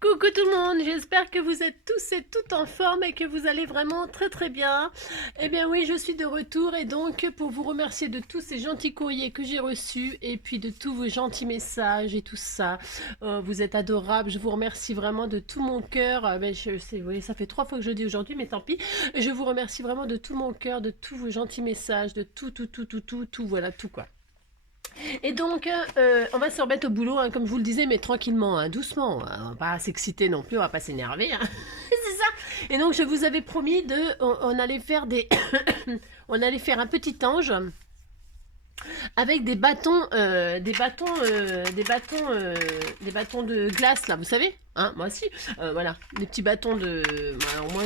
Coucou tout le monde, j'espère que vous êtes tous et toutes en forme et que vous allez vraiment très bien. Eh bien oui, je suis de retour et donc pour vous remercier de tous ces gentils courriers que j'ai reçus et puis de tous vos gentils messages et tout ça. Vous êtes adorables, je vous remercie vraiment de tout mon cœur. Ben, je sais, vous voyez, ça fait 3 fois que je le dis aujourd'hui, mais tant pis. Je vous remercie vraiment de tout mon cœur, de tous vos gentils messages, de tout, voilà, tout quoi. Et donc, on va se remettre au boulot, hein, comme je vous le disais, mais tranquillement, hein, doucement. Hein, on va pas s'exciter non plus, on va pas s'énerver. Hein. C'est ça. Et donc, je vous avais promis on allait faire on allait faire un petit ange avec des bâtons de glace là, vous savez, hein, moi aussi, voilà, des petits bâtons de, alors moi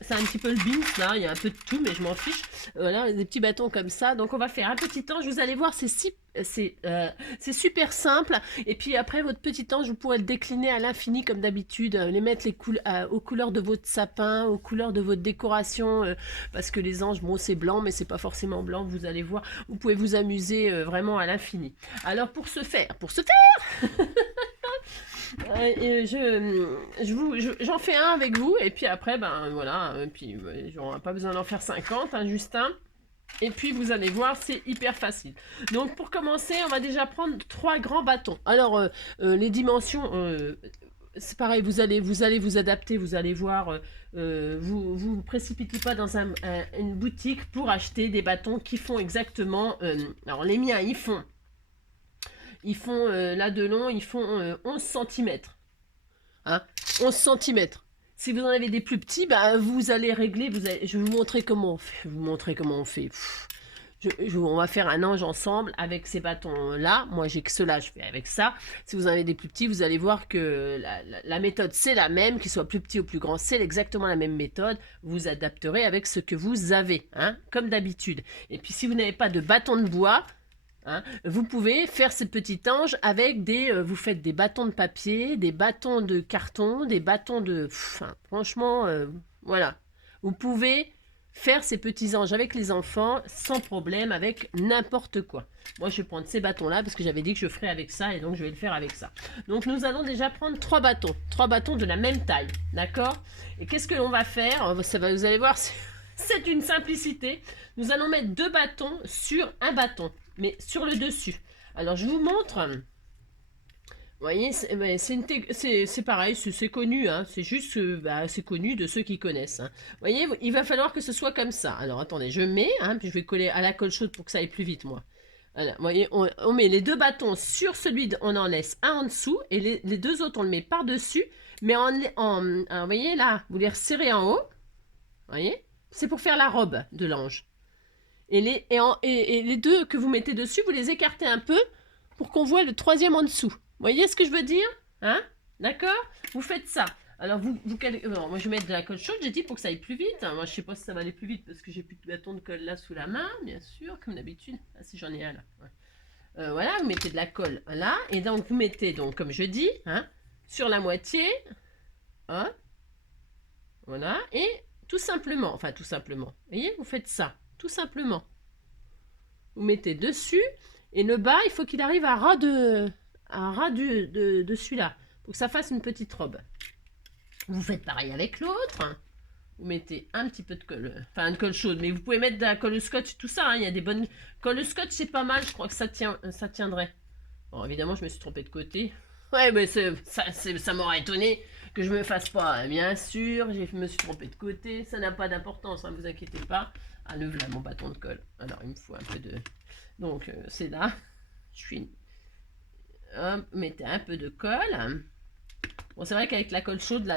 c'est un petit peu le beans là, il y a un peu de tout, mais je m'en fiche, voilà, des petits bâtons comme ça. Donc on va faire un petit ange, vous allez voir, c'est super simple. Et puis après votre petit ange, vous pourrez le décliner à l'infini comme d'habitude, les mettre aux couleurs de votre sapin, aux couleurs de votre décoration, parce que les anges, bon c'est blanc, mais c'est pas forcément blanc, vous allez voir, vous pouvez vous amuser vraiment à l'infini. Alors pour ce faire, j'en fais un avec vous, et puis après, ben voilà, et puis j'aurai pas besoin d'en faire 50, hein, Justin. Et puis vous allez voir, c'est hyper facile. Donc pour commencer, on va déjà prendre 3 grands bâtons. Alors les dimensions, c'est pareil, vous allez vous adapter, vous allez voir, vous précipitez pas dans une boutique pour acheter des bâtons qui font exactement, alors les miens ils font là de long, ils font 11 cm. Hein, 11 cm. Si vous en avez des plus petits, bah, vous allez régler, je vais vous montrer comment on fait. On va faire un ange ensemble avec ces bâtons-là. Moi, j'ai que cela, je fais avec ça. Si vous en avez des plus petits, vous allez voir que la méthode, c'est la même. Qu'ils soient plus petits ou plus grands, c'est exactement la même méthode. Vous adapterez avec ce que vous avez, hein, comme d'habitude. Et puis, si vous n'avez pas de bâton de bois, hein, vous pouvez faire ce petit ange avec vous faites des bâtons de papier, des bâtons de carton, des bâtons de... franchement, voilà. Vous pouvez faire ces petits anges avec les enfants sans problème, avec n'importe quoi. Moi, je vais prendre ces bâtons-là parce que j'avais dit que je ferais avec ça et donc je vais le faire avec ça. Donc, nous allons déjà prendre 3 bâtons. 3 bâtons de la même taille, d'accord? Et qu'est-ce que l'on va faire? Vous allez voir, c'est une simplicité. Nous allons mettre 2 bâtons sur un bâton, mais sur le dessus. Alors, je vous montre. Vous voyez, c'est pareil, c'est connu, hein, c'est juste que c'est connu de ceux qui connaissent. Hein. Vous voyez, il va falloir que ce soit comme ça. Alors, attendez, je mets, hein, puis je vais coller à la colle chaude pour que ça aille plus vite, moi. Voilà, vous voyez, on met les 2 bâtons sur on en laisse un en dessous, et les 2 autres, on le met par-dessus, mais alors, vous voyez, là, vous les resserrez en haut, vous voyez, c'est pour faire la robe de l'ange. Et les 2 que vous mettez dessus, vous les écartez un peu pour qu'on voit le 3e en dessous. Vous voyez ce que je veux dire? Hein? D'accord? Vous faites ça. Alors, moi, je vais mettre de la colle chaude, j'ai dit, pour que ça aille plus vite. Moi, je sais pas si ça va aller plus vite parce que j'ai plus de bâton de colle là sous la main, bien sûr, comme d'habitude. Ah, si j'en ai un là. Ouais. Voilà, vous mettez de la colle là. Et donc, vous mettez, donc, comme je dis, hein, sur la moitié. Hein? Voilà. Et tout simplement, vous voyez, vous faites ça. Tout simplement. Vous mettez dessus. Et le bas, il faut qu'il arrive à ras de celui-là. Pour que ça fasse une petite robe. Vous faites pareil avec l'autre. Vous mettez un petit peu de colle. Enfin, une colle chaude. Mais vous pouvez mettre de la colle scotch, tout ça. Hein, il y a des bonnes... Colle scotch, c'est pas mal. Je crois que ça tiendrait. Bon, évidemment, je me suis trompée de côté. Ouais, mais ça m'aurait étonné que je me fasse pas. Hein. Bien sûr, je me suis trompée de côté. Ça n'a pas d'importance, ne vous inquiétez pas. Ah, le voilà mon bâton de colle. Alors, il me faut un peu de... Donc, c'est là. Je suis... Hop, mettez un peu de colle. Bon, c'est vrai qu'avec la colle chaude,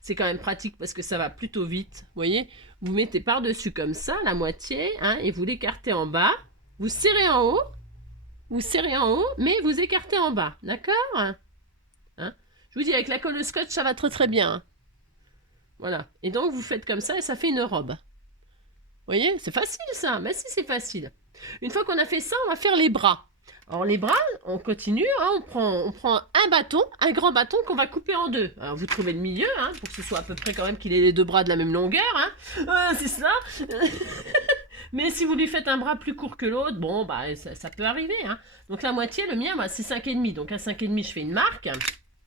c'est quand même pratique parce que ça va plutôt vite. Vous voyez, vous mettez par-dessus comme ça, la moitié, hein, et vous l'écartez en bas. Vous serrez en haut. Vous serrez en haut, mais vous écartez en bas. D'accord, hein? Je vous dis, avec la colle scotch, ça va très bien. Hein. Voilà. Et donc, vous faites comme ça et ça fait une robe. Vous voyez, c'est facile ça. Mais si, c'est facile. Une fois qu'on a fait ça, on va faire les bras. Alors les bras, on continue, hein, on prend un bâton, un grand bâton qu'on va couper en 2. Alors vous trouvez le milieu, hein, pour que ce soit à peu près quand même qu'il ait les 2 bras de la même longueur. Hein. C'est ça. Mais si vous lui faites un bras plus court que l'autre, bon, bah ça peut arriver. Hein. Donc la moitié, le mien, bah, c'est 5,5. Donc à 5,5, je fais une marque.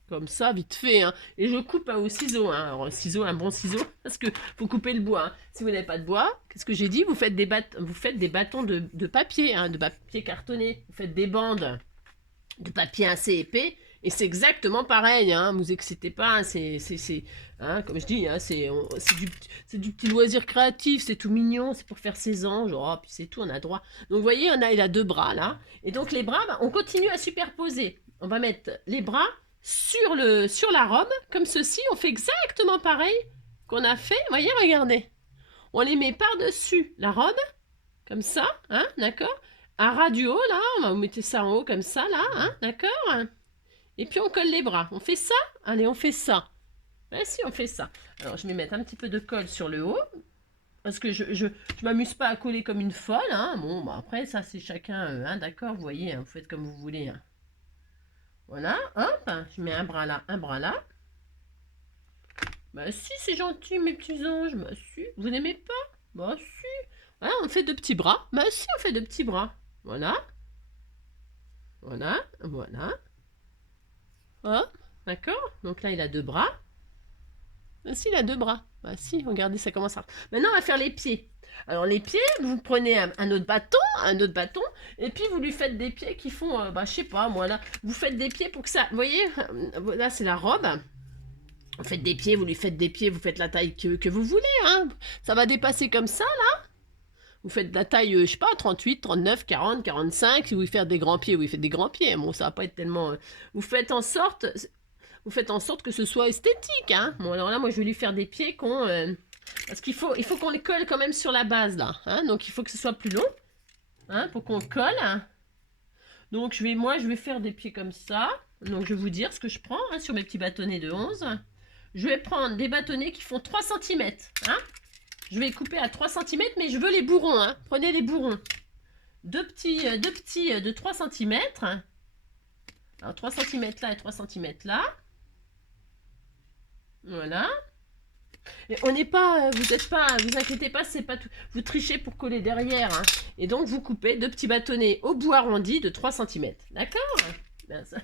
Comme ça, vite fait, hein. Et je coupe au ciseau, hein. Alors, ciseau, un bon ciseau, parce que faut couper le bois, hein. Si vous n'avez pas de bois, qu'est-ce que j'ai dit? Vous faites des bâtons de papier, hein, de papier cartonné. Vous faites des bandes de papier assez épais. Et c'est exactement pareil, hein. Vous excitez pas, hein. Hein, comme je dis, hein, c'est du petit loisir créatif, c'est tout mignon, c'est pour faire ses anges, oh, puis c'est tout, on a droit. Donc vous voyez, il a 2 bras là. Et donc les bras, bah, on continue à superposer. On va mettre les bras sur la robe, comme ceci. On fait exactement pareil qu'on a fait. Vous voyez, regardez. On les met par-dessus la robe, comme ça, hein, d'accord? À ras du haut, là, on va vous mettre ça en haut, comme ça, là, hein, d'accord? Et puis on colle les bras. On fait ça? Allez, on fait ça. Ben si, on fait ça. Alors, je vais mettre un petit peu de colle sur le haut. Parce que je m'amuse pas à coller comme une folle, hein. Bon, bah après, ça, c'est chacun, hein, d'accord? Vous voyez, hein, vous faites comme vous voulez, hein. Voilà, hop, je mets un bras là, un bras là. Bah si, c'est gentil, mes petits anges. Bah si, vous n'aimez pas? Bah si. Voilà, on fait 2 petits bras. Bah si, on fait 2 petits bras. Voilà. Voilà, voilà. Hop, d'accord? Donc là, il a 2 bras. Bah si, il a 2 bras. Bah si, regardez, ça commence à... Maintenant, on va faire les pieds. Alors, les pieds, vous prenez un autre bâton, et puis vous lui faites des pieds qui font, bah, je sais pas, moi, là, vous faites des pieds pour que ça... Vous voyez, là, c'est la robe. Vous faites des pieds, vous lui faites des pieds, vous faites la taille que vous voulez, hein. Ça va dépasser comme ça, là. Vous faites la taille, je sais pas, 38, 39, 40, 45. Si vous voulez faire des grands pieds, vous faites des grands pieds. Bon, ça va pas être tellement... Vous faites en sorte que ce soit esthétique, hein. Bon, alors là, moi, je vais lui faire des pieds parce qu'il faut qu'on les colle quand même sur la base, là. Hein. Donc, il faut que ce soit plus long, hein, pour qu'on colle. Donc, je vais faire des pieds comme ça. Donc, je vais vous dire ce que je prends, hein, sur mes petits bâtonnets de 11. Je vais prendre des bâtonnets qui font 3 cm, hein. Je vais couper à 3 cm, mais je veux les bourrons, hein. Prenez les bourrons. 2 petits de 3 cm. Alors, 3 cm là et 3 cm là. Voilà. Et on n'est pas, vous inquiétez pas, c'est pas tout. Vous trichez pour coller derrière, hein. Et donc vous coupez 2 petits bâtonnets au bout arrondi de 3 cm. D'accord? Ben, ça...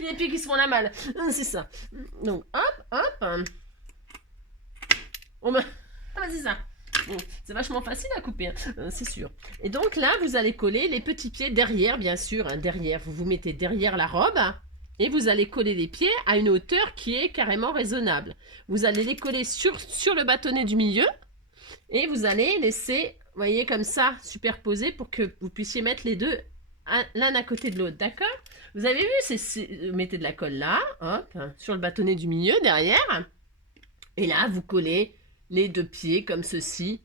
les pieds qui se font la malle. C'est ça. Donc hop, hop. Ah, c'est ça. Bon, c'est vachement facile à couper, hein, c'est sûr. Et donc là, vous allez coller les petits pieds derrière, bien sûr, hein, derrière. Vous vous mettez derrière la robe. Et vous allez coller les pieds à une hauteur qui est carrément raisonnable. Vous allez les coller sur le bâtonnet du milieu. Et vous allez laisser, vous voyez, comme ça, superposer pour que vous puissiez mettre les deux l'un à côté de l'autre. D'accord? Vous avez vu, vous mettez de la colle là, hop, sur le bâtonnet du milieu, derrière. Et là, vous collez les 2 pieds comme ceci.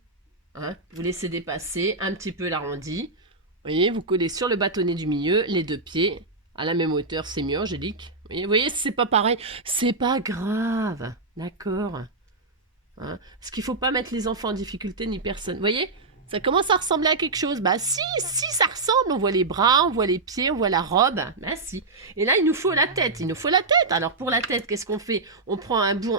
Hein, vous laissez dépasser un petit peu l'arrondi. Vous voyez, vous collez sur le bâtonnet du milieu les 2 pieds. À la même hauteur, c'est mieux, Angélique. Vous voyez, c'est pas pareil. C'est pas grave. D'accord? Hein? Parce qu'il faut pas mettre les enfants en difficulté, ni personne. Vous voyez? Ça commence à ressembler à quelque chose. Bah si, ça ressemble. On voit les bras, on voit les pieds, on voit la robe. Bah si. Et là, il nous faut la tête. Il nous faut la tête. Alors pour la tête, qu'est-ce qu'on fait? On prend un bout,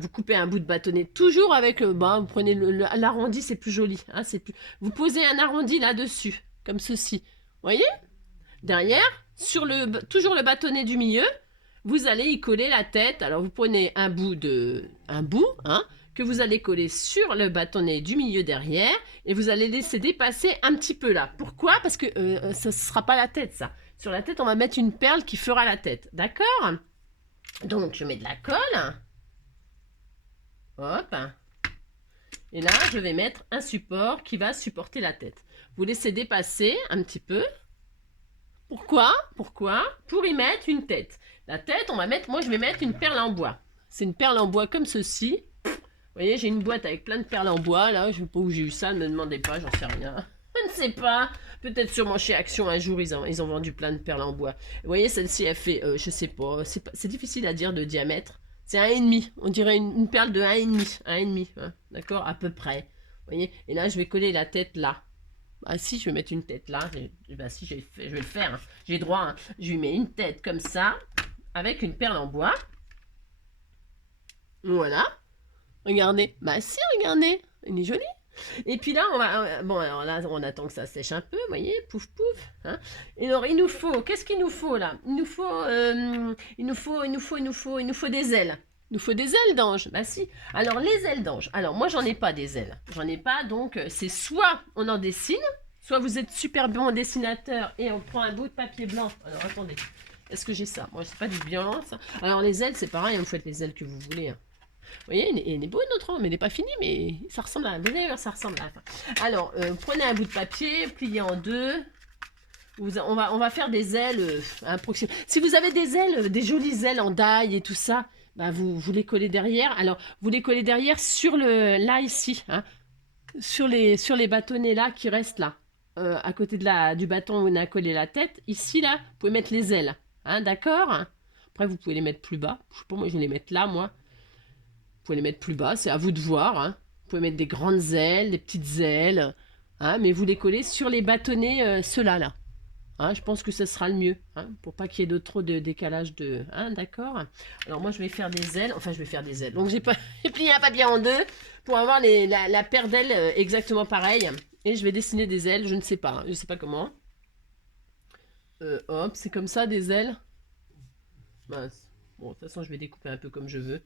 vous coupez un bout de bâtonnet. Toujours avec, vous prenez l'arrondi, c'est plus joli. Hein, vous posez un arrondi là-dessus, comme ceci. Vous voyez? Derrière, toujours le bâtonnet du milieu, vous allez y coller la tête. Alors vous prenez un bout, hein, que vous allez coller sur le bâtonnet du milieu derrière, et vous allez laisser dépasser un petit peu là. Pourquoi? Parce que ça ne sera pas la tête, ça. Sur la tête, on va mettre une perle qui fera la tête. D'accord? Donc je mets de la colle. Hop. Et là, je vais mettre un support qui va supporter la tête. Vous laissez dépasser un petit peu. Pourquoi? Pour y mettre une tête. La tête, moi je vais mettre une perle en bois. C'est une perle en bois comme ceci. Vous voyez, j'ai une boîte avec plein de perles en bois. Là, je ne sais pas où j'ai eu ça, ne me demandez pas, j'en sais rien. Je ne sais pas. Peut-être sûrement chez Action un jour, ils ont vendu plein de perles en bois. Vous voyez, celle-ci, elle fait, je sais pas, c'est difficile à dire de diamètre. C'est 1,5. On dirait une perle de 1,5. 1,5, hein, d'accord? À peu près. Vous voyez? Et là, je vais coller la tête là. Ah si, je vais mettre une tête là. Bah si, je vais le faire. Hein. J'ai droit. Hein. Je lui mets une tête comme ça, avec une perle en bois. Voilà. Regardez. Bah si, regardez. Il est joli. Et puis là, on va... Bon, alors là, on attend que ça sèche un peu, vous voyez, pouf, pouf. Hein. Et alors, il nous faut... Qu'est-ce qu'il nous faut, là? Il nous faut des ailes. Il nous faut des ailes d'ange. Bah si. Alors, les ailes d'ange. Alors, moi, j'en ai pas des ailes. J'en ai pas, donc, c'est soit on en dessine, soit vous êtes super bon dessinateur et on prend un bout de papier blanc. Alors, attendez. Est-ce que j'ai ça? Moi, c'est pas du bien, ça. Alors, les ailes, c'est pareil, vous faites les ailes que vous voulez. Hein. Vous voyez, il est beau notre, mais il n'est pas fini, mais ça ressemble à... Vous allez voir, ça ressemble à... Alors, prenez un bout de papier, pliez en deux. On va faire des ailes approximativement. Si vous avez des ailes, des jolies ailes en die et tout ça, bah vous les collez derrière. Alors, vous les collez derrière sur là, ici. Hein, sur les bâtonnets là qui restent là. À côté du bâton où on a collé la tête. Ici, là, vous pouvez mettre les ailes. Hein, d'accord? Après, vous pouvez les mettre plus bas. Je sais pas, moi, je vais les mettre là, moi. Vous pouvez les mettre plus bas, c'est à vous de voir. Hein. Vous pouvez mettre des grandes ailes, des petites ailes. Hein, mais vous les collez sur les bâtonnets, ceux-là. Là. Hein, je pense que ce sera le mieux. Hein, pour pas qu'il y ait trop de décalage de... Hein, d'accord. Alors moi, je vais faire des ailes. Enfin, je vais faire des ailes. Donc, j'ai plié un papier en deux pour avoir la paire d'ailes exactement pareille. Et je vais dessiner des ailes. Je ne sais pas. Hein, je ne sais pas comment. Hop, c'est comme ça, des ailes. Mince. Bon, de toute façon, je vais découper un peu comme je veux.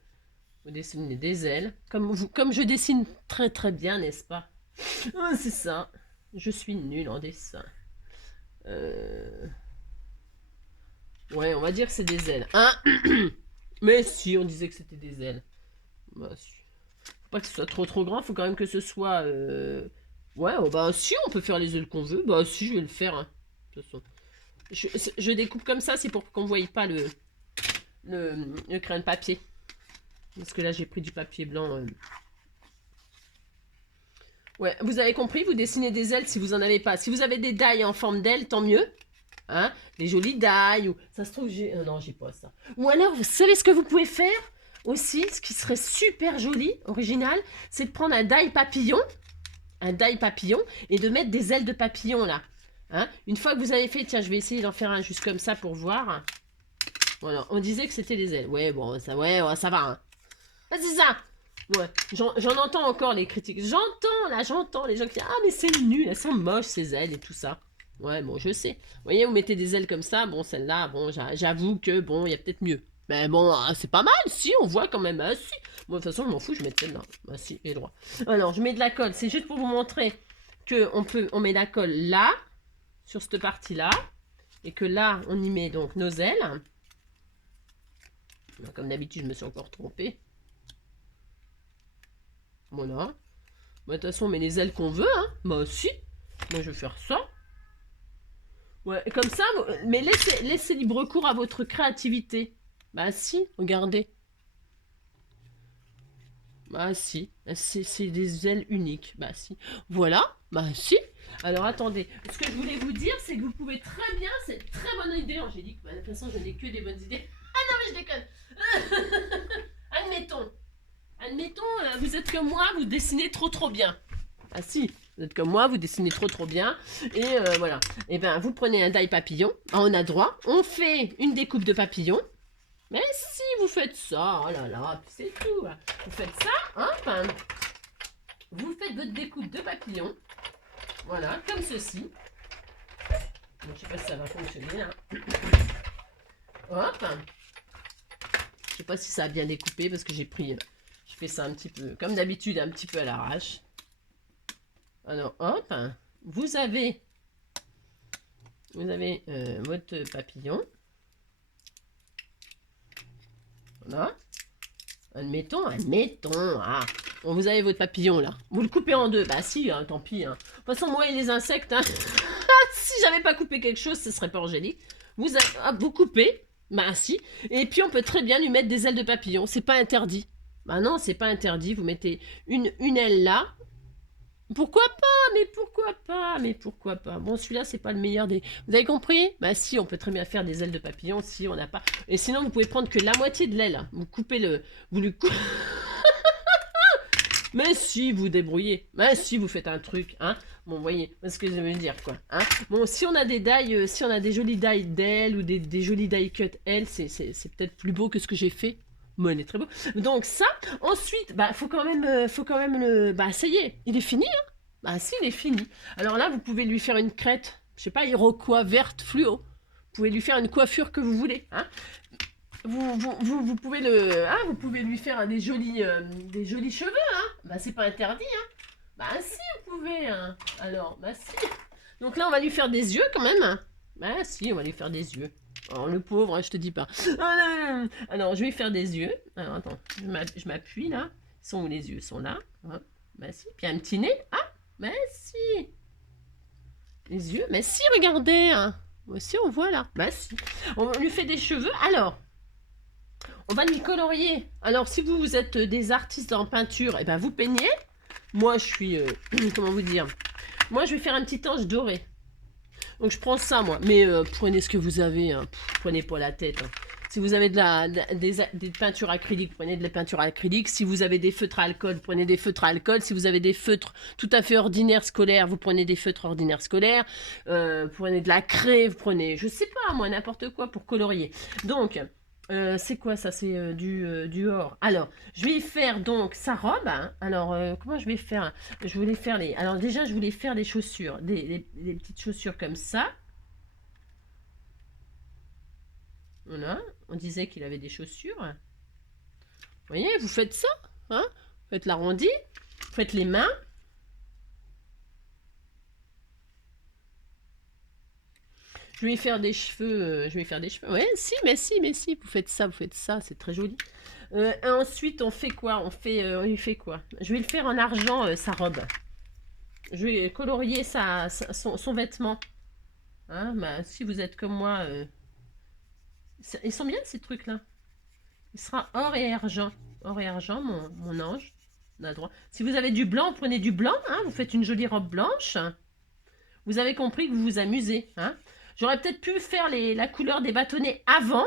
Vous dessinez des ailes, comme je dessine très très bien, n'est-ce pas? Oh, c'est ça. Je suis nulle en dessin. Ouais, on va dire que c'est des ailes. Hein. Mais si, on disait que c'était des ailes. Bah, si. Faut pas que ce soit trop grand, faut quand même que ce soit... Ouais, oh, bah si, on peut faire les ailes qu'on veut. Bah si, je vais le faire. Hein. De toute façon. Je découpe comme ça, c'est pour qu'on ne voie pas le crayon de papier. Parce que là, j'ai pris du papier blanc. Ouais, vous avez compris, vous dessinez des ailes si vous en avez pas. Si vous avez des dailles en forme d'aile, tant mieux. Hein, des jolies dailles. Ou... Ça se trouve, j'ai... non, j'ai pas ça. Ou alors, vous savez ce que vous pouvez faire aussi, ce qui serait super joli, original, c'est de prendre un die papillon. Un die papillon. Et de mettre des ailes de papillon, là. Hein, une fois que vous avez fait... Tiens, je vais essayer d'en faire un juste comme ça pour voir. Voilà, on disait que c'était des ailes. Ouais, bon, ça, ouais ça va, hein. Ah, c'est ça. Ouais, j'en entends encore les critiques. J'entends les gens qui disent ah mais c'est nul, elles sont moches ces ailes et tout ça. Ouais, bon, je sais. Vous voyez, vous mettez des ailes comme ça, bon, celle-là, bon, j'avoue que bon, il y a peut-être mieux. Mais bon, c'est pas mal, si, on voit quand même. Si. Bon, de toute façon, je m'en fous, je vais mettre celle-là. Bah si, j'ai le droit. Alors, je mets de la colle, c'est juste pour vous montrer que on met la colle là, sur cette partie-là, et que là, on y met donc nos ailes. Comme d'habitude, je me suis encore trompée. Voilà. Bah, de toute façon, on met les ailes qu'on veut, hein. Bah, si. Moi, je vais faire ça. Ouais, comme ça, mais laissez libre cours à votre créativité. Bah, si, regardez. Bah, si. C'est des ailes uniques. Bah, si. Voilà. Bah, si. Alors, attendez. Ce que je voulais vous dire, c'est que vous pouvez très bien... C'est une très bonne idée, Angélique. Bah, de toute façon, je n'ai que des bonnes idées. Ah non, mais je déconne. Admettons, vous êtes comme moi, vous dessinez trop bien. Ah si, vous êtes comme moi, vous dessinez trop bien. Et voilà. Et bien, vous prenez un die papillon. Ah, on a droit. On fait une découpe de papillon. Mais si vous faites ça, oh là là, c'est tout. Vous faites ça, hein, enfin, vous faites votre découpe de papillon. Voilà, comme ceci. Bon, je sais pas si ça va fonctionner. Hein. Hop. Je sais pas si ça a bien découpé parce que j'ai pris... Je fais ça un petit peu, comme d'habitude, un petit peu à l'arrache. Alors, hop. Vous avez votre papillon. Voilà. Admettons. Ah. Bon, vous avez votre papillon, là. Vous le coupez en deux. Bah si, hein, tant pis. Hein. De toute façon, moi et les insectes, hein. Si j'avais pas coupé quelque chose, ce serait pas Angélique. Vous coupez. Bah si. Et puis, on peut très bien lui mettre des ailes de papillon. C'est pas interdit. Bah non, c'est pas interdit. Vous mettez une aile là. Pourquoi pas? Mais pourquoi pas? Bon, celui-là, c'est pas le meilleur des... Vous avez compris? Bah si, on peut très bien faire des ailes de papillon si on n'a pas... Et sinon, vous pouvez prendre que la moitié de l'aile. Vous coupez le... Vous lui coupez... Mais si, vous débrouillez. Mais si, vous faites un truc, hein. Bon, vous voyez ce que je veux dire, quoi. Hein. Bon, si on a des die, si on a des jolies die d'ailes ou des jolies die cut ailes, c'est peut-être plus beau que ce que j'ai fait. Bon, il est très beau. Donc ça, ensuite, bah, faut quand même le... Bah, ça y est, il est fini, hein. Bah, si, il est fini. Alors là, vous pouvez lui faire une crête, je sais pas, iroquois, verte, fluo. Vous pouvez lui faire une coiffure que vous voulez, hein. Vous pouvez vous pouvez lui faire des jolis cheveux, hein. Bah, c'est pas interdit, hein. Bah, si, vous pouvez, hein. Alors, bah, si. Donc là, on va lui faire des yeux, quand même, hein. Bah, si, on va lui faire des yeux. Oh, le pauvre, hein, je te dis pas. Alors, je vais faire des yeux. Alors, attends, je m'appuie, là. Ils sont où les yeux? Ils sont là. Hein. Bah, si. Puis un petit nez. Ah, bah, si. Les yeux. Mais si, regardez, hein. Aussi, on voit, là. Bah, si. On lui fait des cheveux. Alors... On va lui colorier. Alors, si vous êtes des artistes en peinture, et ben vous peignez. Moi, je suis... comment vous dire? Moi, je vais faire un petit ange doré. Donc, je prends ça, moi. Mais prenez ce que vous avez. Hein. Prenez pas la tête. Hein. Si vous avez des peintures acryliques, prenez de la peinture acrylique. Si vous avez des feutres à alcool, prenez des feutres à alcool. Si vous avez des feutres tout à fait ordinaires scolaires, vous prenez des feutres ordinaires scolaires. Prenez de la craie, vous prenez, je sais pas, moi, n'importe quoi pour colorier. Donc... c'est quoi ça? C'est du or. Alors, je vais faire donc sa robe. Hein. Alors, comment je vais faire? Je voulais faire les... Alors déjà, je voulais faire des chaussures. Des petites chaussures comme ça. Voilà. On disait qu'il avait des chaussures. Vous voyez, vous faites ça. Hein? Vous faites l'arrondi. Vous faites les mains. Je vais faire des cheveux, Ouais, si, mais si, vous faites ça, c'est très joli. Ensuite, on fait quoi? On lui fait quoi? Je vais le faire en argent, sa robe. Je vais colorier son vêtement. Hein, bah, si vous êtes comme moi, ils sont bien ces trucs-là. Il sera or et argent. Or et argent, mon ange. On a le droit. Si vous avez du blanc, prenez du blanc. Hein, vous faites une jolie robe blanche. Vous avez compris que vous vous amusez. Hein. J'aurais peut-être pu faire la couleur des bâtonnets avant.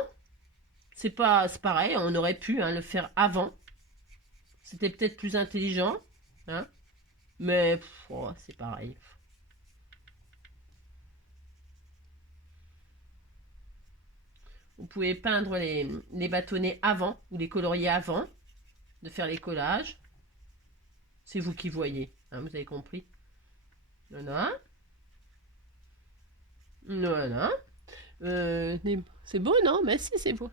C'est pareil, on aurait pu le faire avant. C'était peut-être plus intelligent. Hein. Mais c'est pareil. Vous pouvez peindre les bâtonnets avant ou les colorier avant de faire les collages. C'est vous qui voyez. Hein, vous avez compris. Voilà. Voilà. C'est beau, non? Mais si, c'est beau.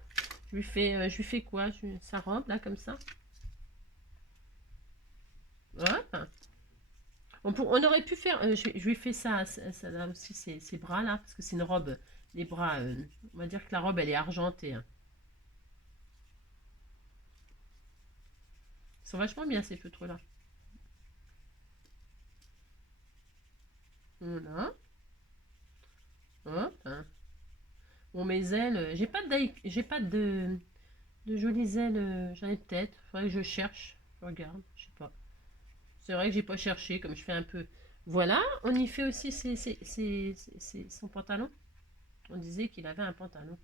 Je lui fais quoi? Sa robe, là, comme ça. Voilà. On aurait pu faire... je lui fais ça là aussi, ses bras, là, parce que c'est une robe. Les bras, on va dire que la robe, elle est argentée. Hein. Ils sont vachement bien, ces feutres-là. Voilà. Hop. Hein. Bon, mes ailes, j'ai pas de jolies ailes. J'en ai peut-être. Faudrait que je cherche. Je regarde. Je sais pas. C'est vrai que j'ai pas cherché, comme je fais un peu. Voilà. On y fait aussi son pantalon. On disait qu'il avait un pantalon.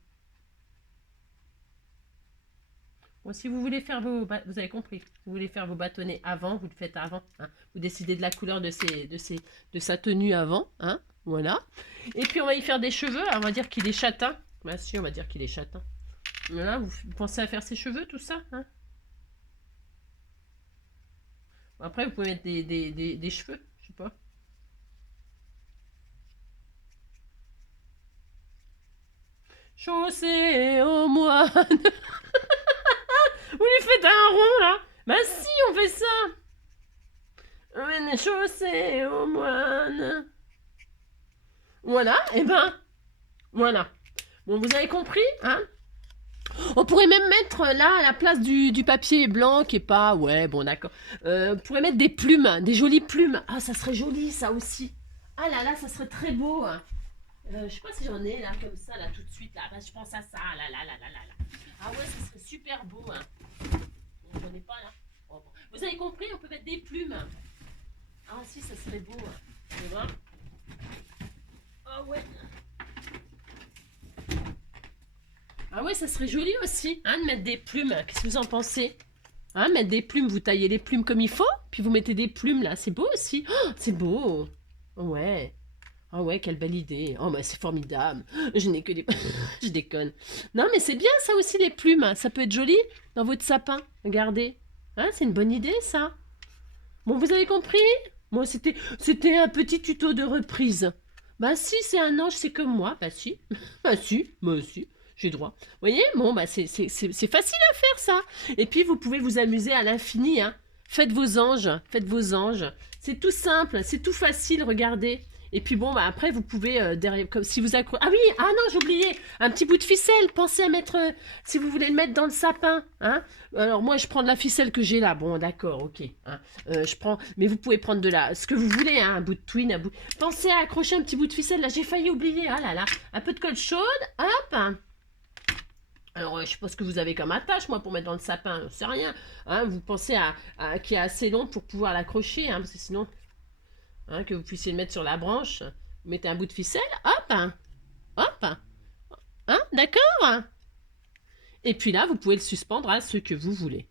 Bon, si vous voulez faire vous avez compris. Si vous voulez faire vos bâtonnets avant, vous le faites avant. Hein. Vous décidez de la couleur de sa tenue avant. Hein. Voilà. Et puis on va y faire des cheveux. Alors, on va dire qu'il est châtain. Bah si, on va dire qu'il est châtain. Voilà, vous pensez à faire ses cheveux, tout ça. Hein. Après, vous pouvez mettre des cheveux. Je sais pas. Chaussée aux moines. Vous lui faites un rond là. Bah si, on fait ça. Chaussée aux moines. Voilà, et ben, voilà. Bon, vous avez compris, hein? On pourrait même mettre là, à la place du papier blanc, qui est pas... Ouais, bon, d'accord. On pourrait mettre des plumes, des jolies plumes. Ah, ça serait joli, ça aussi. Ah là là, ça serait très beau. Hein. Je sais pas si j'en ai, là, comme ça, là, tout de suite, là. Bah, je pense à ça, là, là, là, là, là. Ah ouais, ça serait super beau, hein. J'en ai pas, là. Oh, bon. Vous avez compris, on peut mettre des plumes. Ah si, ça serait beau. Hein. Vous allez voir. Ah ouais. Ah ouais, ça serait joli aussi, hein, de mettre des plumes. Qu'est-ce que vous en pensez? Hein, mettre des plumes, vous taillez les plumes comme il faut, puis vous mettez des plumes là. C'est beau aussi. Oh, c'est beau. Ouais. Ah ouais, quelle belle idée. Oh, bah c'est formidable. Je n'ai que des... Je déconne. Non, mais c'est bien ça aussi, les plumes. Ça peut être joli dans votre sapin. Regardez. Hein, c'est une bonne idée, ça. Bon, vous avez compris? Moi, c'était un petit tuto de reprise. Bah si, c'est un ange, c'est comme moi. Bah si. Bah si, moi aussi. J'ai droit. Vous voyez? Bon, bah c'est facile à faire, ça. Et puis, vous pouvez vous amuser à l'infini, hein. Faites vos anges. Faites vos anges. C'est tout simple, c'est tout facile, regardez. Et puis bon, bah après, vous pouvez, derrière, comme si vous accro... Ah oui, ah non, j'ai oublié, un petit bout de ficelle. Pensez à mettre, si vous voulez le mettre dans le sapin. Hein. Alors moi, je prends de la ficelle que j'ai là. Bon, d'accord, ok. Hein. Je prends, mais vous pouvez prendre de la, ce que vous voulez, hein, un bout de twine, un bout... Pensez à accrocher un petit bout de ficelle. Là, j'ai failli oublier. Ah là là, un peu de colle chaude, hop. Alors, je sais pas ce que vous avez comme attache, moi, pour mettre dans le sapin, c'est rien. Hein, vous pensez à qui est assez long pour pouvoir l'accrocher, hein, parce que sinon, hein, que vous puissiez le mettre sur la branche. Vous mettez un bout de ficelle, hop, hop, hein, d'accord. Et puis là, vous pouvez le suspendre à ce que vous voulez.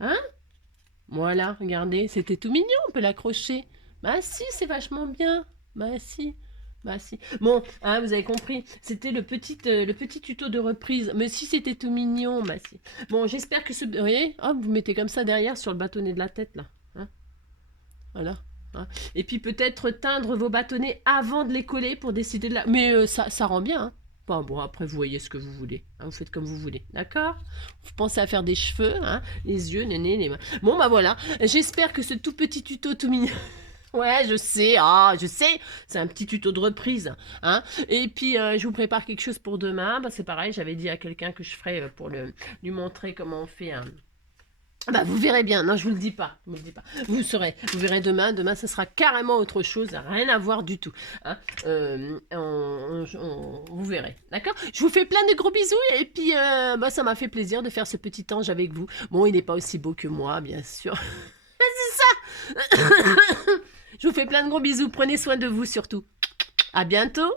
Hein? Voilà, regardez, c'était tout mignon, on peut l'accrocher. Bah si, c'est vachement bien. Bah si. Bah si. Bon, hein, vous avez compris, c'était le petit tuto de reprise. Mais si c'était tout mignon, bah si. Bon, j'espère que ce... Vous voyez? Hop, vous mettez comme ça derrière sur le bâtonnet de la tête, là. Hein, voilà. Hein. Et puis peut-être teindre vos bâtonnets avant de les coller pour décider de la... Mais ça rend bien, hein. Bon, après, vous voyez ce que vous voulez. Hein, vous faites comme vous voulez. D'accord? Vous pensez à faire des cheveux, hein, les yeux, les mains. Bon, bah voilà. J'espère que ce tout petit tuto tout mignon... Ouais, je sais, je sais, c'est un petit tuto de reprise, hein. Et puis, je vous prépare quelque chose pour demain. Bah, c'est pareil, j'avais dit à quelqu'un que je ferais pour lui montrer comment on fait un... Bah, vous verrez bien. Non, je vous le dis pas. Je vous le dis pas. Vous saurez. Vous verrez demain. Demain, ça sera carrément autre chose. Rien à voir du tout. Hein. Vous verrez. D'accord? Je vous fais plein de gros bisous. Et puis, bah, ça m'a fait plaisir de faire ce petit ange avec vous. Bon, il n'est pas aussi beau que moi, bien sûr. C'est ça! Je vous fais plein de gros bisous. Prenez soin de vous surtout. À bientôt.